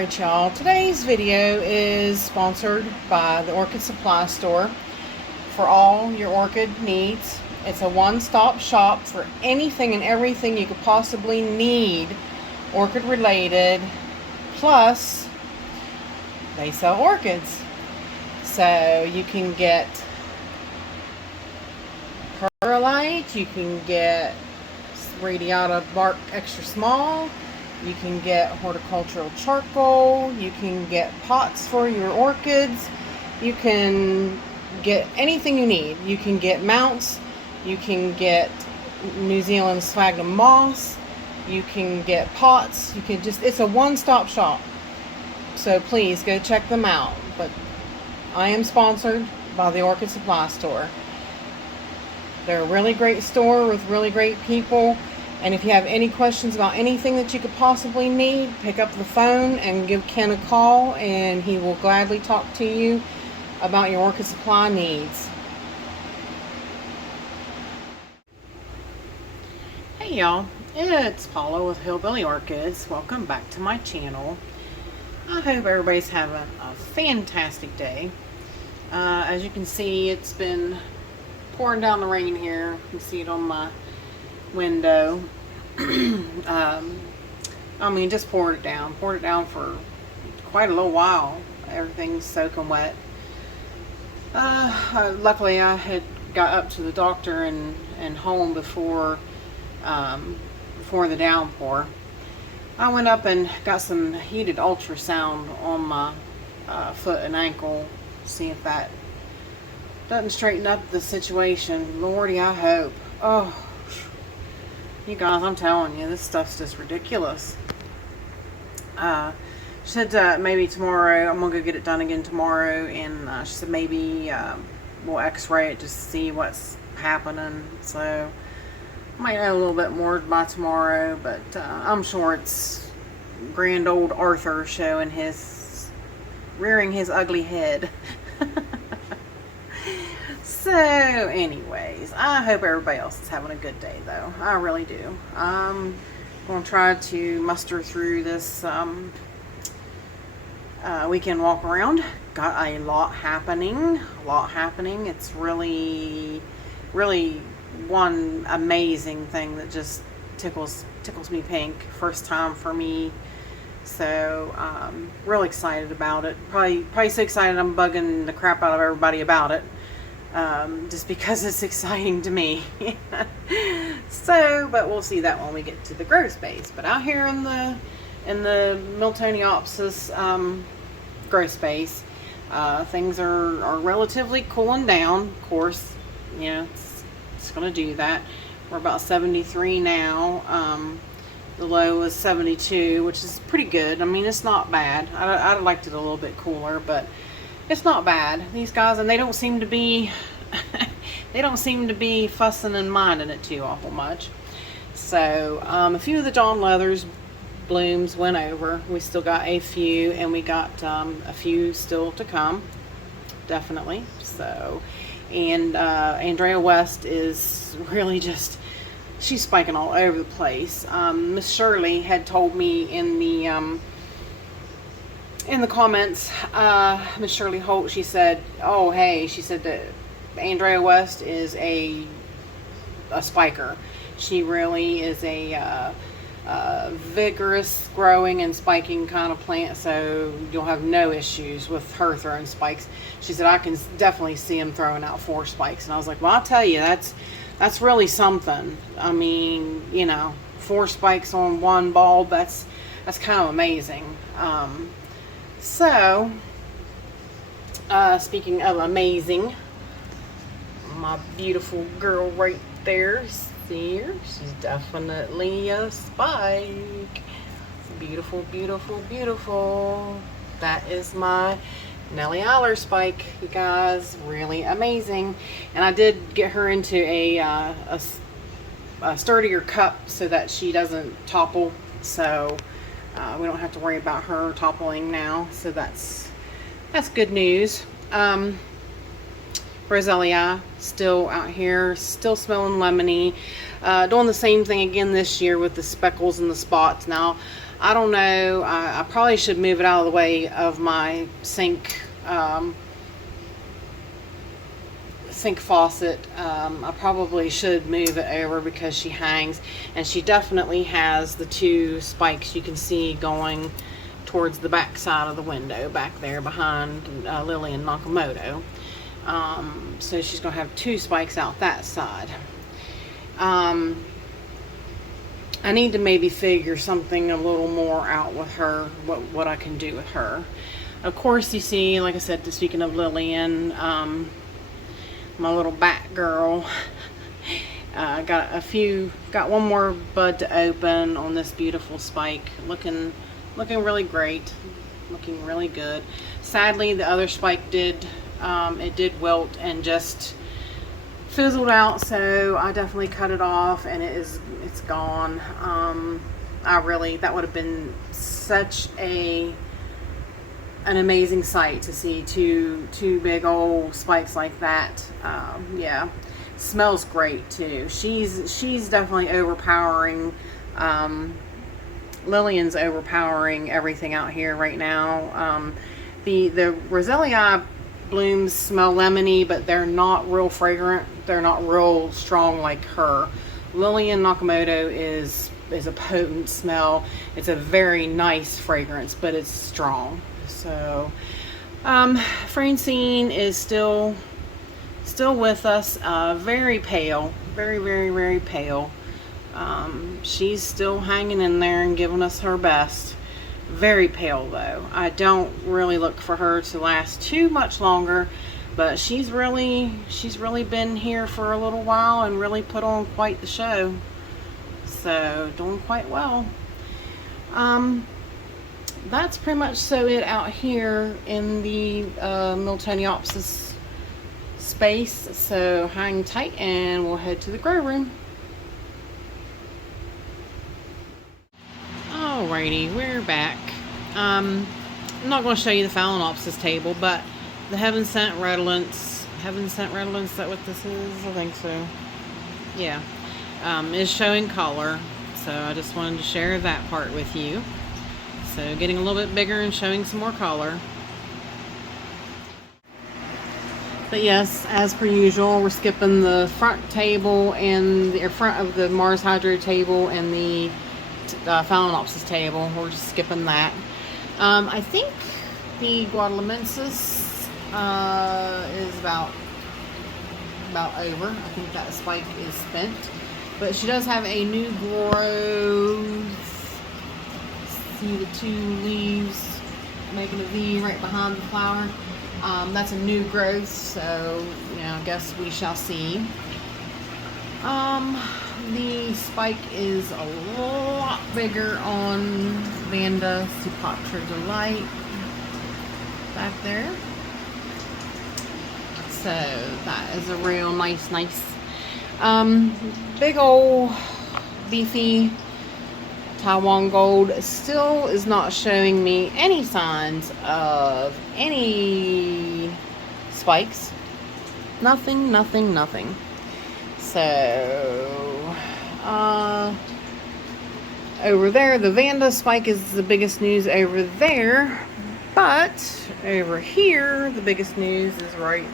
Alright y'all, today's video is sponsored by the Orchid Supply Store for all your orchid needs. It's a one-stop shop for anything and everything you could possibly need orchid related, plus they sell orchids. So you can get perlite, you can get radiata bark extra small, you can get horticultural charcoal, you can get pots for your orchids, you can get anything you need. You can get mounts, you can get New Zealand sphagnum moss, you can get pots, you can just, it's a one-stop shop. So please go check them out. But I am sponsored by the Orchid Supply Store. They're a really great store with really great people. And if you have any questions about anything that you could possibly need, pick up the phone and give Ken a call, and he will gladly talk to you about your orchid supply needs. Hey y'all, it's Paula with Hillbilly Orchids. Welcome back to my channel. I hope everybody's having a fantastic day. As you can see, it's been pouring down the rain here. You can see it on my window. I mean, just poured it down for quite a little while. Everything's soaking wet. Luckily I had got up to the doctor and home before the downpour. I went up and got some heated ultrasound on my foot and ankle, see if that doesn't straighten up the situation. Lordy, I hope. Oh, you guys, I'm telling you, this stuff's just ridiculous. She said maybe tomorrow, I'm going to go get it done again tomorrow, and she said maybe we'll x-ray it just to see what's happening. So I might know a little bit more by tomorrow, but I'm sure it's grand old Arthur rearing his ugly head. So anyways, I hope everybody else is having a good day though. I really do. I'm going to try to muster through this weekend walk around. Got a lot happening. It's really one amazing thing that just tickles me pink. First time for me. So real excited about it. Probably so excited I'm bugging the crap out of everybody about it. Just because it's exciting to me. So, but we'll see that when we get to the grow space. But out here in the Miltoniopsis grow space, things are relatively cooling down. Of course, you know, it's going to do that. We're about 73 now. The low is 72, which is pretty good. I mean, it's not bad. I'd liked it a little bit cooler, but it's not bad. These guys, and they don't seem to be fussing and minding it too awful much. So a few of the John Leathers blooms went over. We still got a few, and we got a few still to come, definitely. So, and Andrea West is really just, she's spiking all over the place. Miss Shirley had told me in the comments, Miss Shirley Holt, she said, oh hey, she said that Andrea West is a spiker. She really is a vigorous growing and spiking kind of plant, so you'll have no issues with her throwing spikes. She said I can definitely see him throwing out 4 spikes, and I was like, well, I'll tell you, that's really something. I mean, you know, 4 spikes on one bulb, that's kind of amazing. So, speaking of amazing, my beautiful girl right there. See her? She's definitely a spike. Beautiful, beautiful, beautiful. That is my Nellie Aller spike, you guys. Really amazing. And I did get her into a sturdier cup so that she doesn't topple. So we don't have to worry about her toppling now. So that's good news. Roselia still out here, still smelling lemony. Doing the same thing again this year with the speckles and the spots. Now, I don't know, I probably should move it out of the way of my sink faucet. I probably should move it over because she hangs, and she definitely has the two spikes you can see going towards the back side of the window back there behind Lily and Nakamoto. So she's gonna have two spikes out that side. I need to maybe figure something a little more out with her, what I can do with her. Of course, you see, like I said, speaking of Lillian, my little bat girl, got one more bud to open on this beautiful spike. Looking really great, looking really good. Sadly, the other spike did wilt and just fizzled out, so I definitely cut it off, and it's gone. That would have been such an amazing sight to see two big old spikes like that. Yeah, smells great too. She's definitely overpowering. Lillian's overpowering everything out here right now. The Roselia blooms smell lemony, but they're not real fragrant. They're not real strong like her. Lillian Nakamoto is a potent smell. It's a very nice fragrance, but it's strong. So Francine is still with us. Very pale, very pale. She's still hanging in there and giving us her best. Very pale though. I don't really look for her to last too much longer, but she's really been here for a little while and really put on quite the show. So doing quite well. That's pretty much it out here in the Miltoniopsis space. So hang tight and we'll head to the grow room. Alrighty, we're back. I'm not going to show you the Phalaenopsis table, but the Heaven Sent Redolence, is that what this is? I think so. Yeah. Is showing color, so I just wanted to share that part with you. So getting a little bit bigger and showing some more color. But yes, as per usual, we're skipping the front table and the front of the Mars Hydro table and the Phalaenopsis table. We're just skipping that. I think the Guadalumensis is about over. I think that spike is spent, but she does have a new growth. See the two leaves making a V right behind the flower. That's a new growth, so I guess we shall see. The spike is a lot bigger on Vanda Supatra Delight back there. So that is a real nice. Big old beefy Taiwan Gold still is not showing me any signs of any spikes. Nothing. So over there, the Vanda spike is the biggest news over there, but over here, the biggest news is right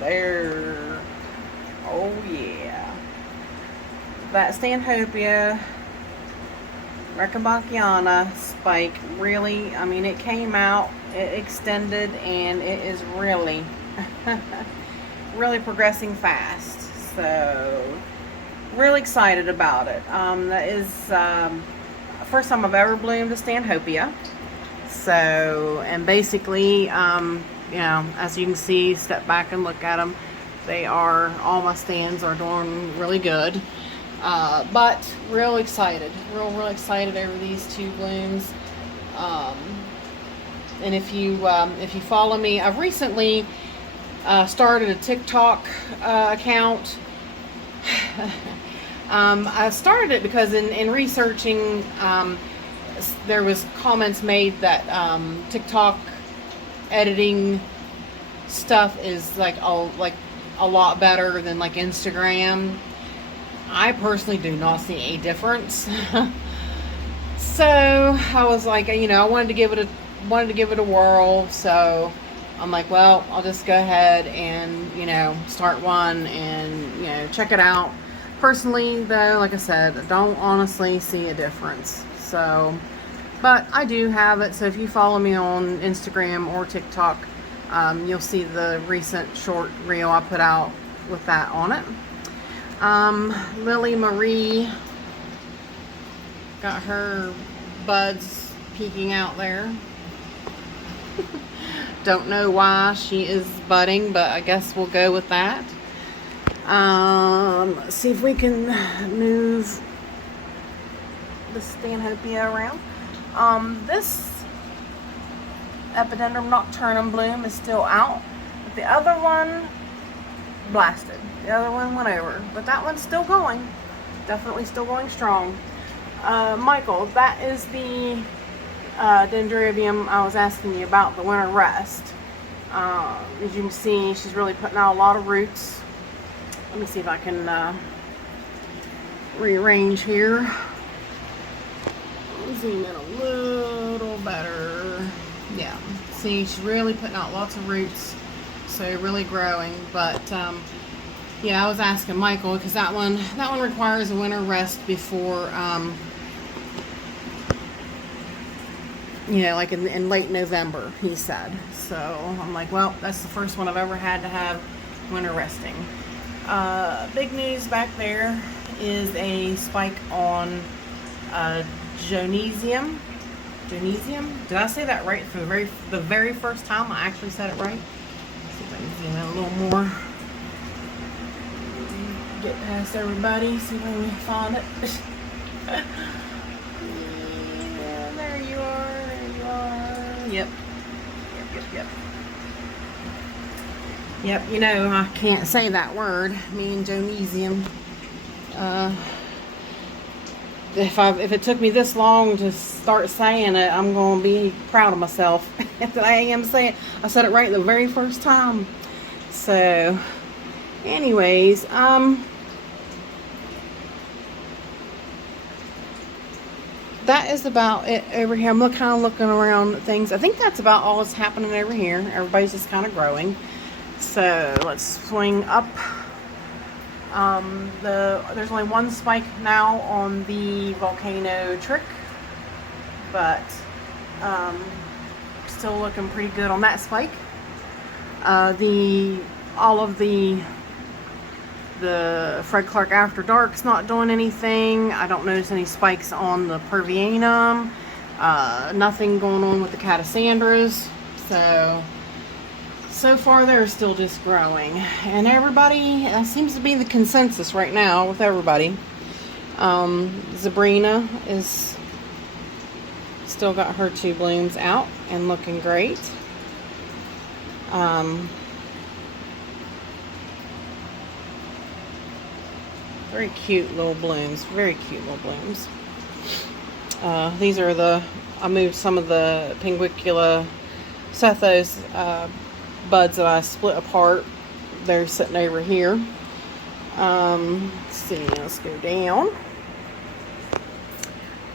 there. Oh yeah, that Stanhopea Reichenbachiana spike really, it came out, it extended, and it is really really progressing fast. So really excited about it. That is first time I've ever bloomed a Stanhopea. So, and basically as you can see, step back and look at them, all my stands are doing really good. But real excited over these 2 blooms. And if you follow me, I've recently started a TikTok account. I started it because in researching, there was comments made that TikTok editing stuff is like a lot better than like Instagram. I personally do not see a difference. So I was like, I wanted to give it a whirl. So I'm like, well, I'll just go ahead and start one and check it out. Personally, though, like I said, I don't honestly see a difference. So, but I do have it. So if you follow me on Instagram or TikTok, you'll see the recent short reel I put out with that on it. Lily Marie got her buds peeking out there. Don't know why she is budding, but I guess we'll go with that. Let's see if we can move the Stanhopea around. This Epidendrum nocturnum bloom is still out, but the other one blasted. The other one went over, but that one's still going. Definitely still going strong. Michael, that is the dendrobium I was asking you about, the winter rest. As you can see, she's really putting out a lot of roots. Let me see if I can rearrange here. Zoom in a little better. Yeah, see, she's really putting out lots of roots, so really growing. But yeah, I was asking Michael because that one requires a winter rest before like in late November, he said. So I'm like, well, that's the first one I've ever had to have winter resting. Big news back there is a spike on Jonesium. Jonesium? Did I say that right for the very first time? I actually said it right. Let's see if I can zoom in a little more. Get past everybody. See if I can find it. Yeah, there you are. There you are. Yep. Yep, I can't say that word. Me and Jonesium. If it took me this long to start saying it, I'm gonna be proud of myself that I am saying. I said it right the very first time. So, anyways, that is about it over here. I'm kind of looking around at things. I think that's about all that's happening over here. Everybody's just kind of growing. So let's swing up. There's only one spike now on the volcano trick, but still looking pretty good on that spike. All of the Fred Clark After Dark's not doing anything. I don't notice any spikes on the Pervianum. Nothing going on with the Catasandras. So far they're still just growing, and everybody, that seems to be the consensus right now with everybody. Sabrina is still got her 2 blooms out and looking great. Very cute little blooms. Very cute little blooms. These are I moved some of the Pinguicula Cethos buds that I split apart. They're sitting over here. Let's see, let's go down.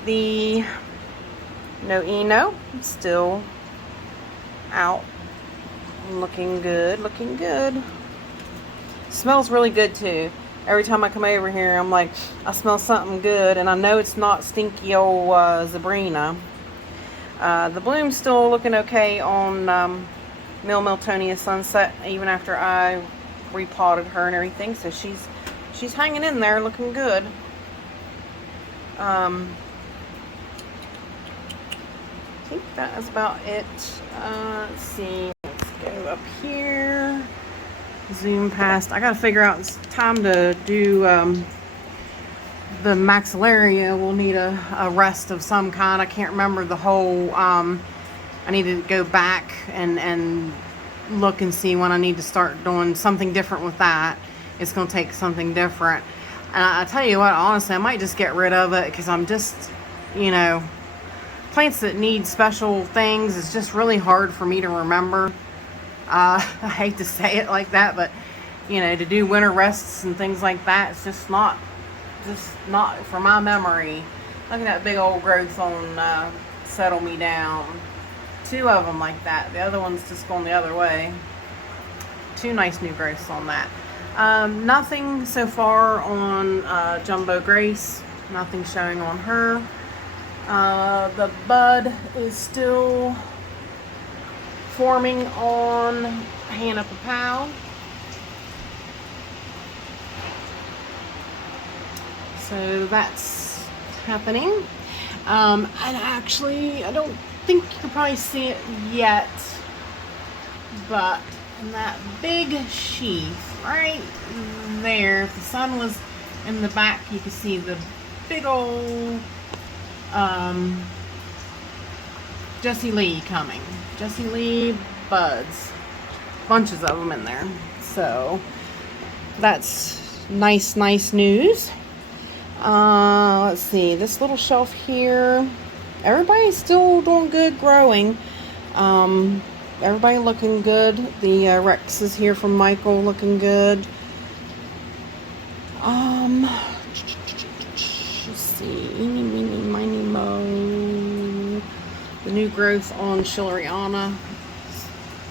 The No still out. Looking good, looking good. Smells really good too. Every time I come over here, I'm like, I smell something good, and I know it's not stinky old Sabrina. The bloom's still looking okay on Miltonia Sunset, even after I repotted her and everything. So she's hanging in there, looking good. I think that is about it. Let's see. Let's go up here. zoom past. I gotta figure out, it's time to do the maxillaria will need a rest of some kind. I can't remember the whole, I need to go back and look and see when I need to start doing something different with that. It's gonna take something different. And I tell you what, honestly, I might just get rid of it because I'm just, you know, plants that need special things is just really hard for me to remember. I hate to say it like that, but you know, to do winter rests and things like that, it's just not for my memory. Look at that big old growth on Settle Me Down. 2 of them like that. The other one's just going the other way. 2 nice new growths on that. Nothing so far on Jumbo Grace. Nothing showing on her. The bud is still forming on Hannah Papau. So that's happening. And actually, I don't think you can probably see it yet, but in that big sheath right there, if the sun was in the back, you can see the big old Jessie Lee coming. Jessie Lee buds. Bunches of them in there. So that's nice news. Let's see, this little shelf here, everybody's still doing good growing. Everybody looking good. The Rex is here from Michael, looking good. Let's see, eeny, meeny, miny, mo. The new growth on Schilleriana,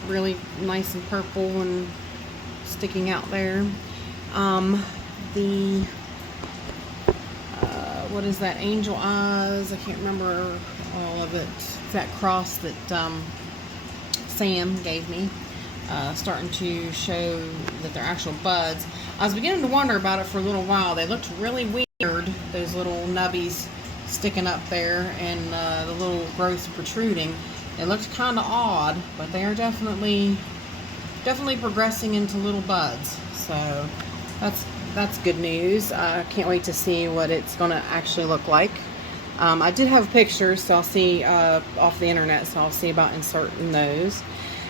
really nice and purple and sticking out there. What is that? Angel Eyes. I can't remember all of it. It's that cross that Sam gave me. Starting to show that they're actual buds. I was beginning to wonder about it for a little while. They looked really weird. Those little nubbies sticking up there and the little growths protruding. It looked kind of odd, but they are definitely progressing into little buds. So that's good news. I can't wait to see what it's going to actually look like. I did have pictures, so I'll see off the internet, so I'll see about inserting those.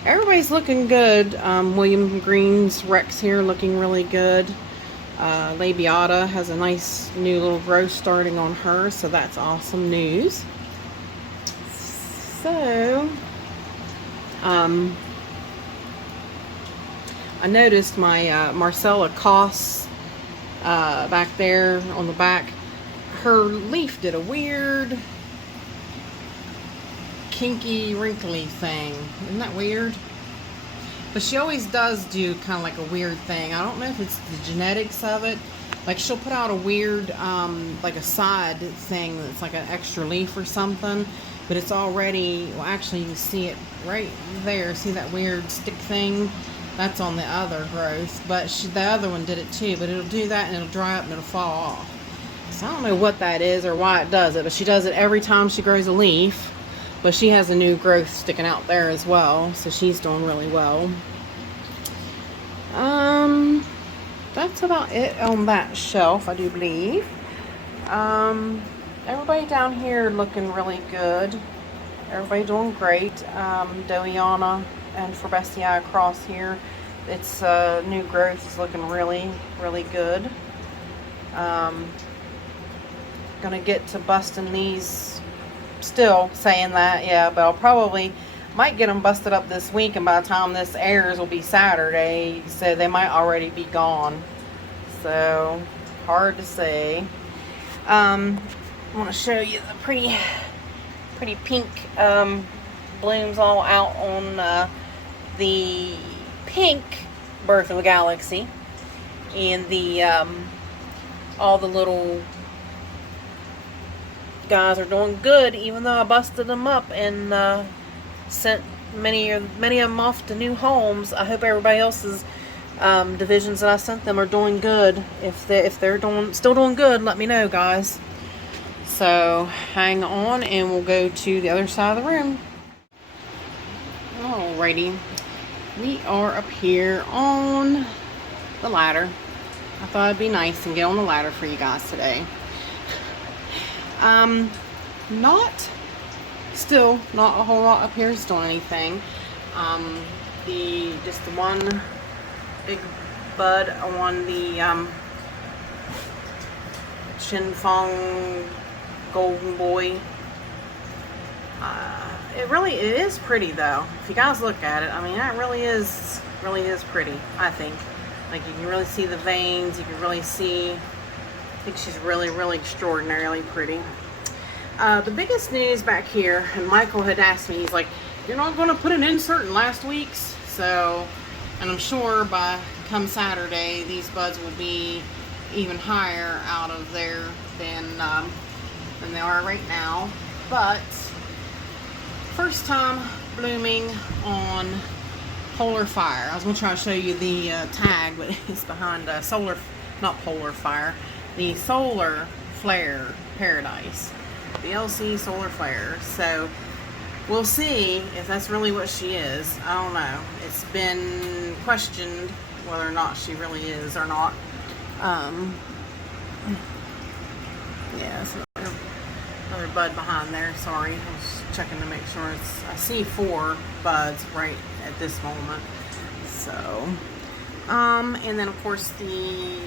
Everybody's looking good. William Green's Rex here looking really good. Labiata has a nice new little growth starting on her, so that's awesome news. So, I noticed my Marcella Koss back there on the back, her leaf did a weird kinky wrinkly thing. Isn't that weird? But she always does do kind of like a weird thing. I don't know if it's the genetics of it. Like she'll put out a weird like a side thing that's like an extra leaf or something, but it's already, well actually you can see it right there. See that weird stick thing? That's on the other growth, but the other one did it too, but it'll do that and it'll dry up and it'll fall off. So I don't know what that is or why it does it, but she does it every time she grows a leaf. But she has a new growth sticking out there as well, so she's doing really well. That's about it on that shelf, I do believe. Everybody down here looking really good. Everybody doing great. Doiana and Forbesia across here, its new growth is looking really good. Gonna get to busting these, still saying that, yeah, but I'll probably might get them busted up this week, and by the time this airs will be Saturday, so they might already be gone. So hard to say. I want to show you the pretty pink blooms all out on the pink Birth of a Galaxy, and the all the little guys are doing good, even though I busted them up and sent many of them off to new homes. I hope everybody else's divisions that I sent them are doing good. If they're still doing good, let me know, guys. So hang on and we'll go to the other side of the room. Alrighty, we are up here on the ladder. I thought it'd be nice and get on the ladder for you guys today. Still not a whole lot up here is doing anything. Just the one big bud on the Shinfong Golden Boy. It is pretty though. If you guys look at it, I mean, that really is pretty, I think. Like, you can really see the veins, you can really see, I think she's really extraordinarily pretty. The biggest news back here, and Michael had asked me, he's like, you're not going to put an insert in last week's? So, and I'm sure by come Saturday, these buds will be even higher out of there than they are right now. But first time blooming on Polar Fire. I was going to try to show you the tag, but it's behind not Polar Fire, the Solar Flare Paradise, the LC Solar Flare. So we'll see if that's really what she is. I don't know. It's been questioned whether or not she really is or not. Yeah, so another bud behind there. Sorry, I was checking to make sure I see 4 buds right at this moment. So, and then of course the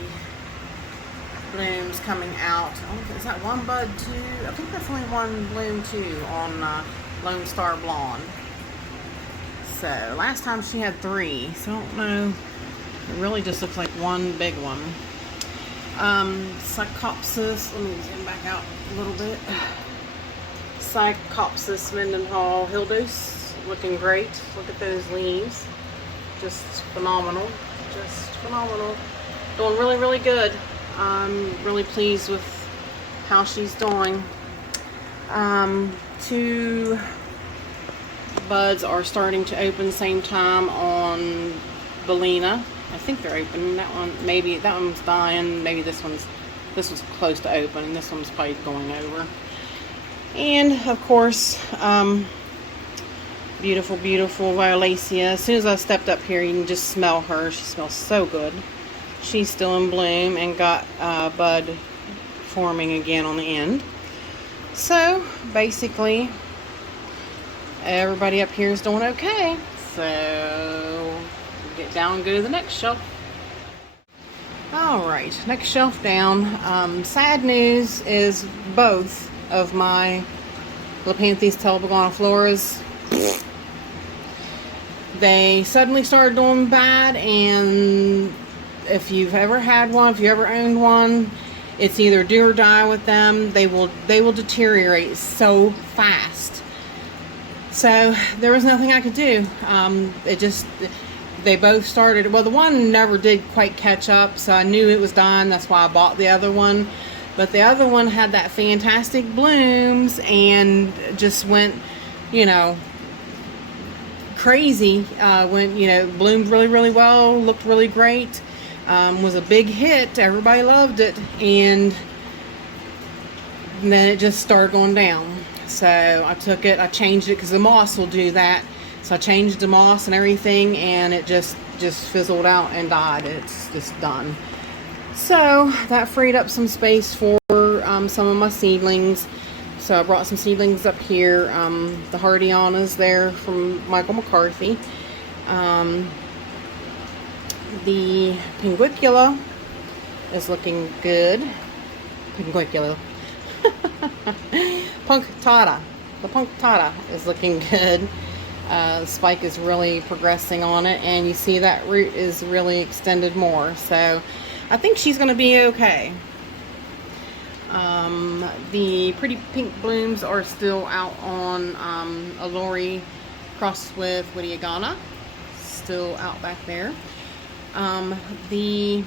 blooms coming out. Oh, is that one bud too? I think that's only one bloom too on Lone Star Blonde. So last time she had 3, so I don't know. It really just looks like one big one. Psychopsis, let me zoom back out a little bit. Psychopsis Mendenhall Hildos, looking great. Look at those leaves. Just phenomenal. Just phenomenal. Doing really good. I'm really pleased with how she's doing. 2 buds are starting to open same time on Bellina. I think they're open. That one, maybe that one's dying. Maybe this one's close to open, and this one's probably going over. And of course, beautiful Violacea. As soon as I stepped up here, you can just smell her. She smells so good. She's still in bloom and got bud forming again on the end. So basically, everybody up here is doing okay. So get down and go to the next shelf. Alright, next shelf down. Sad news is both of my Lepanthes telebogona they suddenly started doing bad, and if you've ever had one, if you ever owned one, it's either do or die with them. They will deteriorate so fast. So there was nothing I could do. They both started, well, the one never did quite catch up, so I knew it was done. That's why I bought the other one. But the other one had that fantastic blooms and just went, crazy. Bloomed really well, looked really great, was a big hit. Everybody loved it, and then it just started going down. So I took it, I changed it because the moss will do that. So I changed the moss and everything, and it just fizzled out and died. It's just done. So that freed up some space for some of my seedlings. So I brought some seedlings up here. The Hardianas there from Michael McCarthy. The Pinguicula is looking good. Pinguicula. Punctata. The Punctata is looking good. The spike is really progressing on it, and you see that root is really extended more. So I think she's going to be okay. The pretty pink blooms are still out on Allori crossed with Whittiagana. Still out back there. The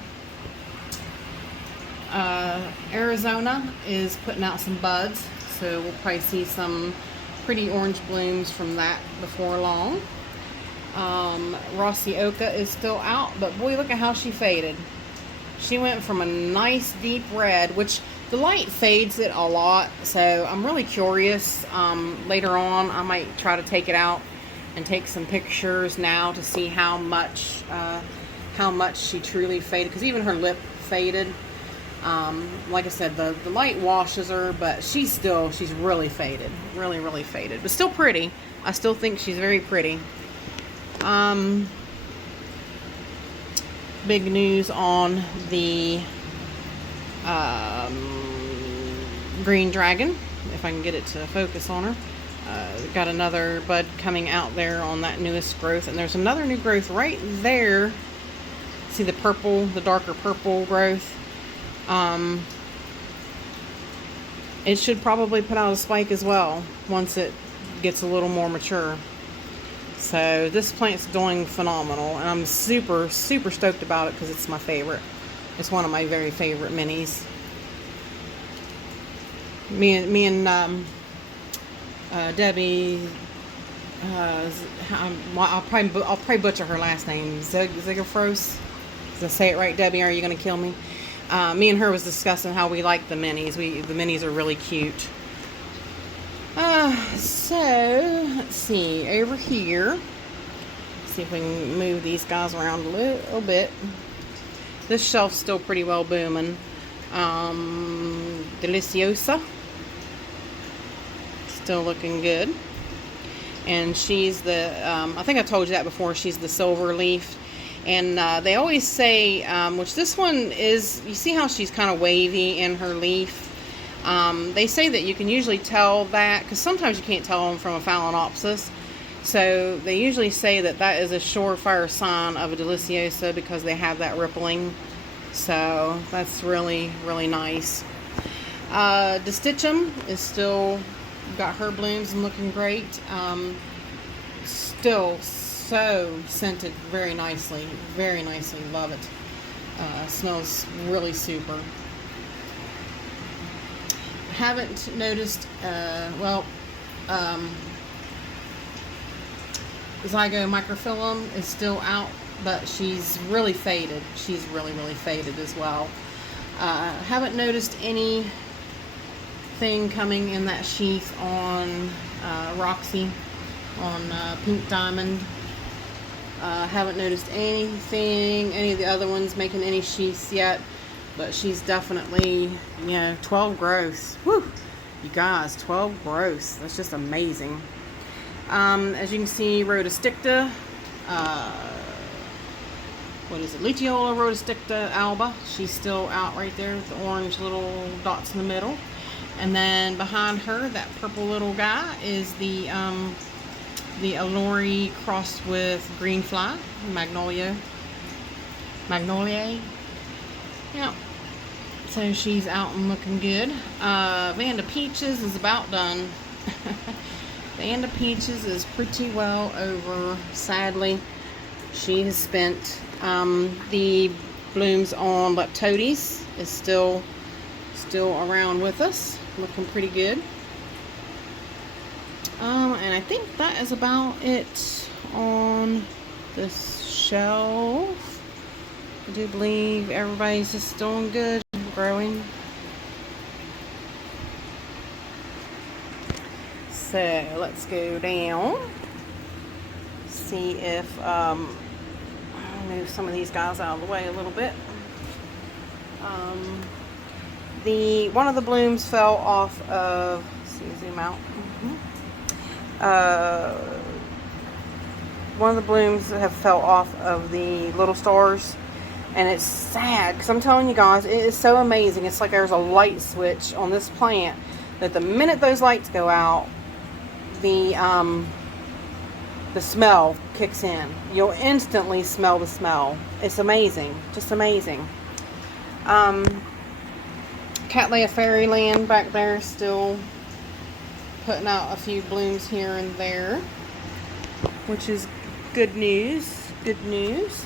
Arizona is putting out some buds, so we'll probably see some pretty orange blooms from that before long. Rosioka is still out, but boy, look at how she faded. She went from a nice deep red, which the light fades it a lot, so I'm really curious. Later on, I might try to take it out and take some pictures now to see how much how much she truly faded, because even her lip faded. Like I said, the light washes her, but she's really faded, really faded, but still pretty. I still think she's very pretty. Big news on the green dragon, if I can get it to focus on her. Got another bud coming out there on that newest growth, and there's another new growth right there. See the purple, the darker purple growth. It should probably put out a spike as well once it gets a little more mature. So this plant's doing phenomenal, and I'm super stoked about it because it's my favorite. It's one of my very favorite minis. Me and Debbie, I'll probably butcher her last name. Zigafros. Did I say it right, Debbie? Are you going to kill me? Me and her was discussing how we like the minis. The minis are really cute. So let's see over here. See if we can move these guys around a little bit. This shelf's still pretty well booming. Deliciosa. Still looking good. And she's the, I think I told you that before, she's the silver leaf. And they always say, which this one is, you see how she's kind of wavy in her leaf? They say that you can usually tell that, because sometimes you can't tell them from a Phalaenopsis. So they usually say that that is a surefire sign of a Deliciosa because they have that rippling. So that's really nice. Distichum is still got her blooms and looking great. Still so scented very nicely. Love it. Smells really super. Haven't noticed, Zygo microphyllum is still out, but she's really faded. She's really faded as well. Haven't noticed anything coming in that sheath on Roxy, on Pink Diamond. Haven't noticed anything, any of the other ones making any sheaths yet, but she's definitely, 12 growths. Whew! You guys, 12 growths. That's just amazing. As you can see, Rhodosticta, what is it? Luteola Rhodosticta alba. She's still out right there with the orange little dots in the middle. And then behind her, that purple little guy is the Allori crossed with Greenfly, Magnolia. Yeah. So she's out and looking good. Vanda Peaches is about done. Vanda Peaches is pretty well over, sadly. She has spent the blooms on Leptodes is still around with us, looking pretty good. And I think that is about it on this shelf. I do believe everybody's just doing good, growing. So let's go down, see if I'll move some of these guys out of the way a little bit. One of the blooms fell off of, let's see, zoom out. One of the blooms have fell off of the little stars, and it's sad because I'm telling you guys, it is so amazing. It's like there's a light switch on this plant that the minute those lights go out, the smell kicks in. You'll instantly smell the smell. It's amazing, just amazing. Cattleya Fairyland back there still putting out a few blooms here and there, which is good news. Good news.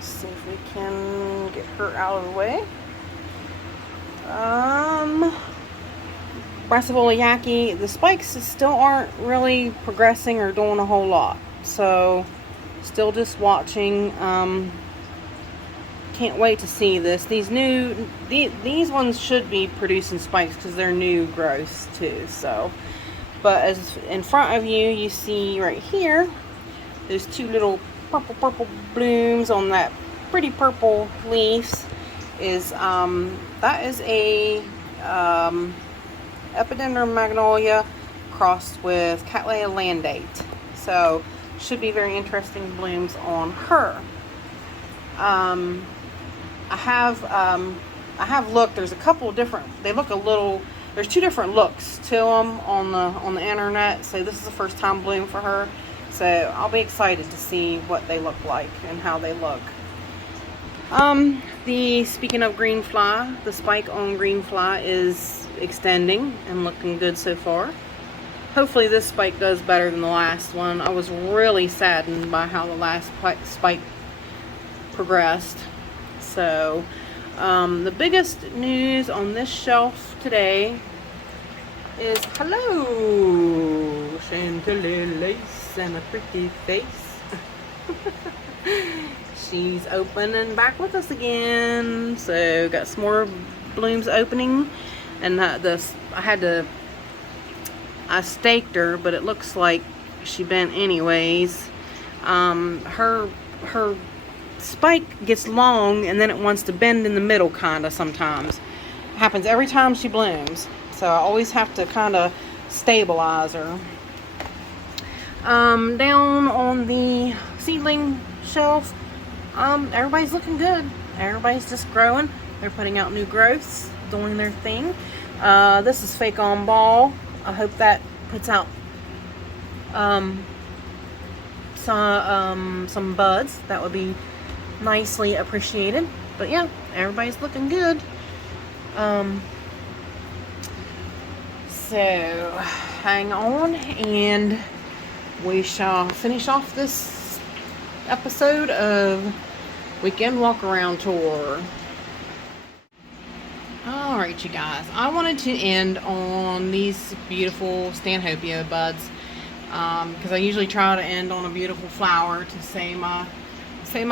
See if we can get her out of the way. Brassivola Yaki, the spikes still aren't really progressing or doing a whole lot, so still just watching. Can't wait to see this. These ones should be producing spikes because they're new growths too. So, But as in front of you, you see right here, those two little purple blooms on that pretty purple leaves is that is a epidendrum magnolia crossed with Cattleya landate. So should be very interesting blooms on her. I have looked. There's a couple of different. They look a little. There's two different looks to them on the internet. So this is the first time bloom for her. So I'll be excited to see what they look like and how they look. Speaking of green fly, the spike on green fly is extending and looking good so far. Hopefully this spike does better than the last one. I was really saddened by how the last spike progressed. So the biggest news on this shelf today is hello Chantilly lace and a pretty face. She's open and back with us again. So got some more blooms opening, and I staked her, but it looks like she bent anyways. Her spike gets long and then it wants to bend in the middle kind of sometimes. It happens every time she blooms. So I always have to kind of stabilize her. Down on the seedling shelf, everybody's looking good. Everybody's just growing. They're putting out new growths, doing their thing. This is fake on ball. I hope that puts out some buds. That would be nicely appreciated. But yeah, everybody's looking good. So hang on and we shall finish off this episode of Weekend Walk Around Tour. Alright you guys, I wanted to end on these beautiful Stanhope buds because I usually try to end on a beautiful flower to say my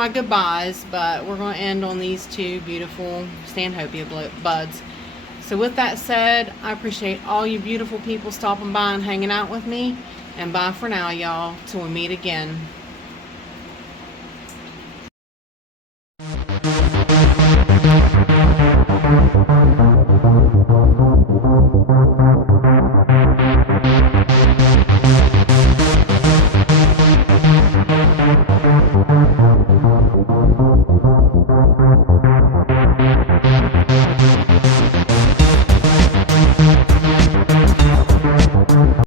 goodbyes, but we're going to end on these two beautiful Stanhope buds. So with that said, I appreciate all you beautiful people stopping by and hanging out with me, and bye for now y'all till we meet again.